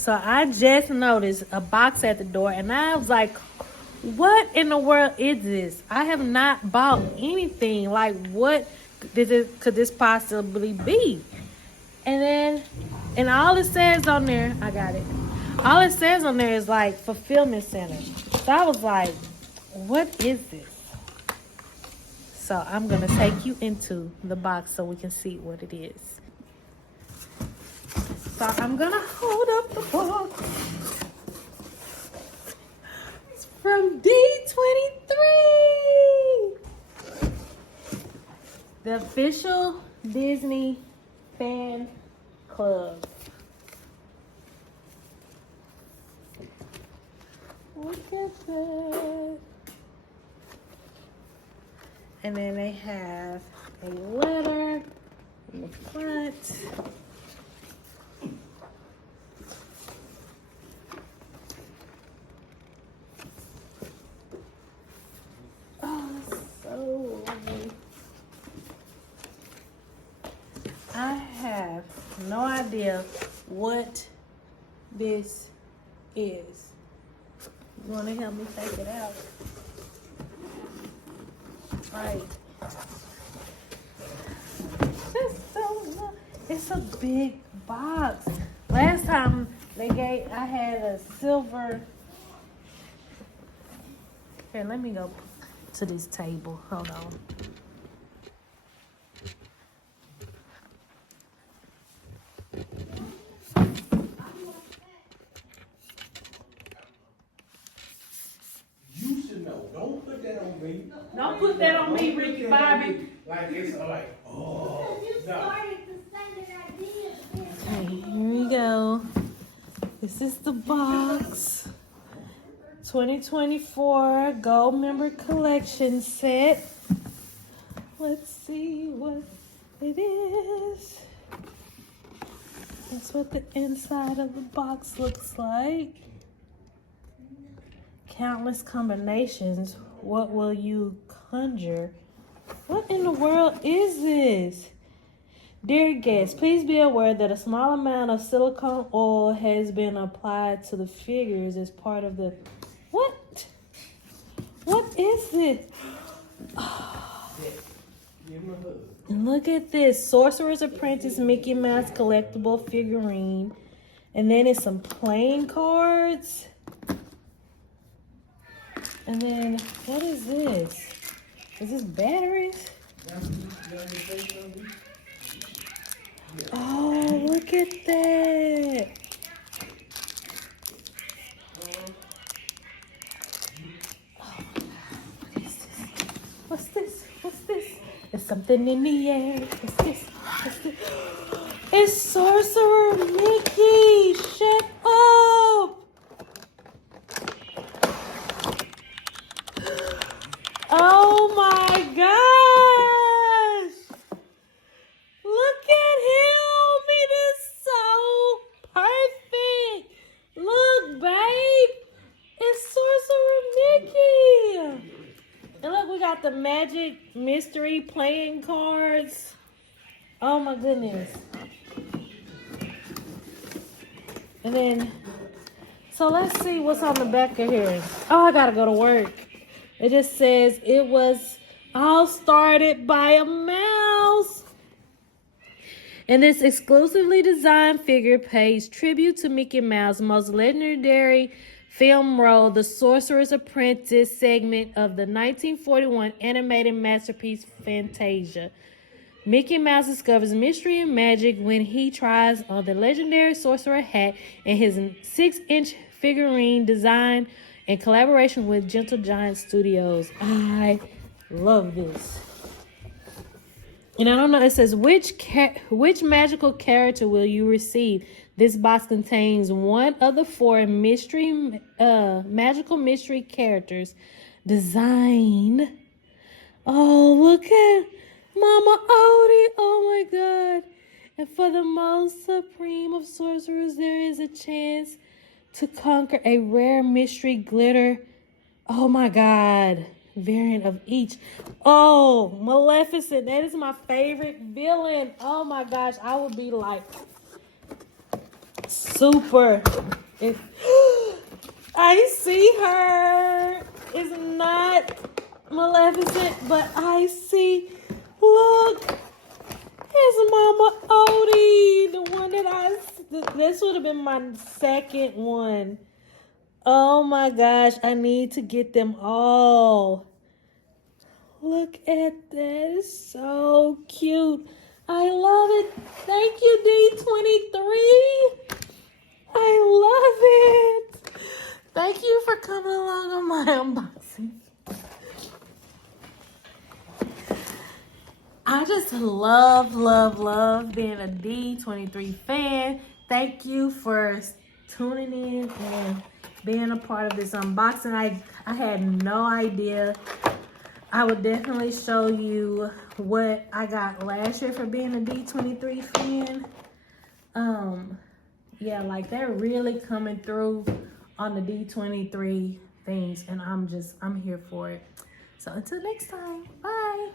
So I just noticed a box at the door, and I was like, what in the world is this? I have not bought anything. Like, what could this possibly be? And all it says on there, I got it. All it says on there is like fulfillment center. So I was like, what is this? So I'm going to take you into the box so we can see what it is. So I'm going to hold up the box. It's from D23. The official Disney fan club. Look at that. And then they have a letter in the front. Oh, so lovely. I have no idea what this is. You want to help me take it out? Right. It's a big box. Last time I had a silver. Here, let me go to this table. Hold on. Don't put that on me. Don't put that on me, Ricky Bobby. Like it's like, oh. No. Okay, here we go. This is the box. 2024 Gold Member Collection set. Let's see what it is. That's what the inside of the box looks like. Countless combinations. What will you conjure? What in the world is this? Dear guests, please be aware that a small amount of silicone oil has been applied to the figures as part of the... What? What is it? Oh. Look at this. Sorcerer's Apprentice Mickey Mouse collectible figurine. And then it's some playing cards. And then, what is this? Is this batteries? Oh, look at that. Oh, what is this? What's this? What's this? There's something in the air. What's this? What's this? It's Sorcerer Mickey. Shut up. Oh my gosh! Look at him! It is so perfect! Look, babe! It's Sorcerer Mickey! And look, we got the Magic Mystery playing cards. Oh my goodness. And then, so let's see what's on the back of here. Oh, I gotta go to work. It just says it was all started by a mouse. And this exclusively designed figure pays tribute to Mickey Mouse's most legendary film role, the Sorcerer's Apprentice segment of the 1941 animated masterpiece Fantasia. Mickey Mouse discovers mystery and magic when he tries on the legendary sorcerer hat and his 6-inch figurine design in collaboration with Gentle Giant Studios. I love this. And I don't know, it says, which magical character will you receive? This box contains one of the 4 magical mystery characters designed. Oh, look at Mama Odie. Oh my God. And for the most supreme of sorcerers, there is a chance to conquer a rare mystery glitter. Oh my God. Variant of each. Oh, Maleficent. That is my favorite villain. Oh my gosh. I would be like super. It, I see her. It's not Maleficent, but I see. Look, it's Mama Odie. The one that this would have been my second one. Oh my gosh, I need to get them all. Look at that. It's so cute. I love it. Thank you, D23. I love it. Thank you for coming along on my unboxing. I just love being a D23 fan. Thank you for tuning in and being a part of this unboxing. I had no idea. I would definitely show you what I got last year for being a D23 fan. Yeah, like they're really coming through on the D23 things, and I'm here for it. So until next time, bye.